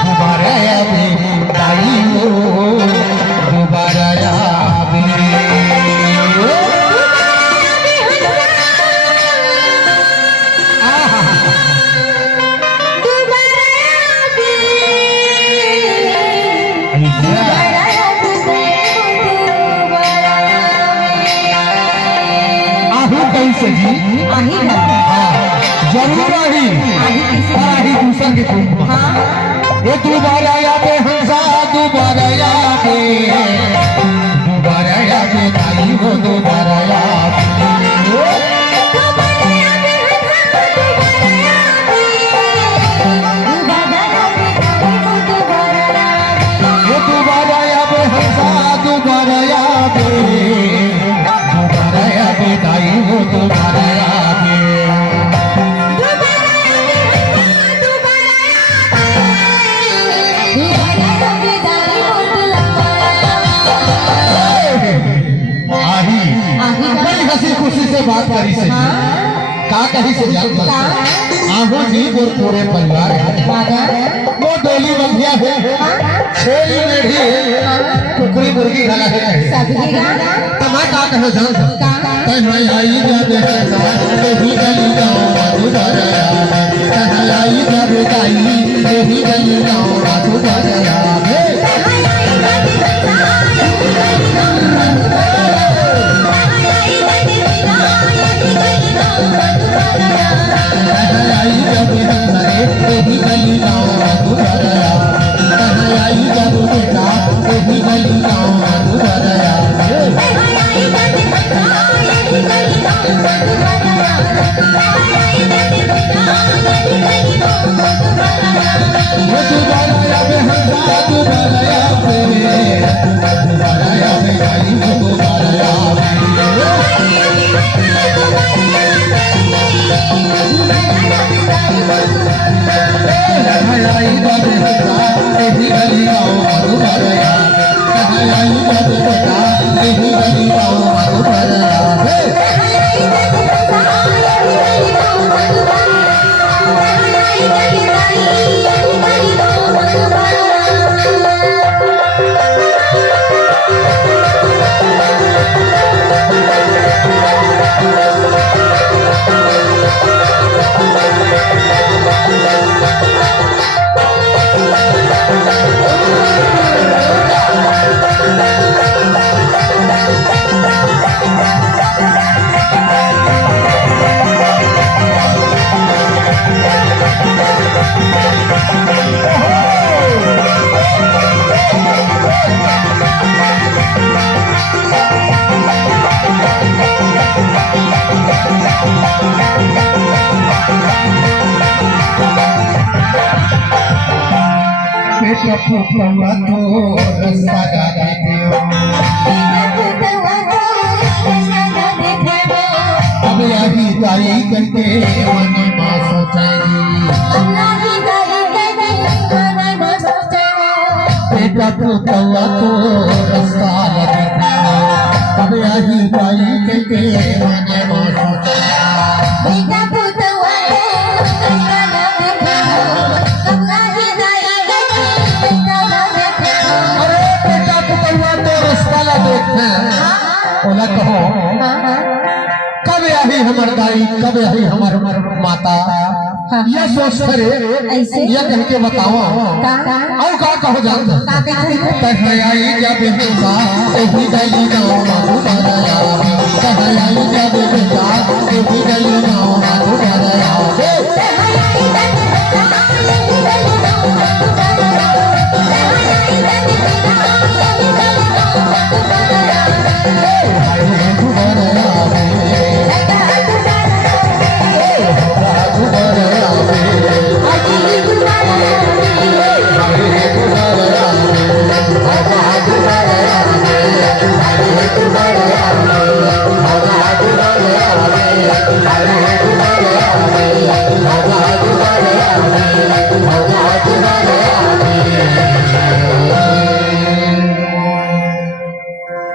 दोबारा आवे ताई हो दोबारा आवे कैसे जी आही जरूर आही दूसर के खूब ये दोबारा यादे हंसा दोबारा यादे ताई हो दोबारा यादे दोबारा यादे हंसा दोबारा यादे ताई हो दोबारा यादे हंसी खुशी से बात करी से का कही से जान आहू जी और पूरे परिवार वो डोली बंधिया है छेली मेढ़ी कुकरी मुर्गी गला है तमा का कहो जान कहीं आई जाबे ही गली जाओ दोबारा कहीं आई जाबे ताई ही गली जाओ दोबारा पुतवा तो रस्ता देखे अब यही ताई करके मन में सोचेगी बेटा पुतवा तो रस्ता देखे अब यही ताई करके मन में सोचेगी कहो कब आई हमार दाई कब आई हमार माता ये सोच करे ये कह के बताओ और का कहो जान आई जब बेटा ही गली गाँव आई जब बेटा ही गली गाँव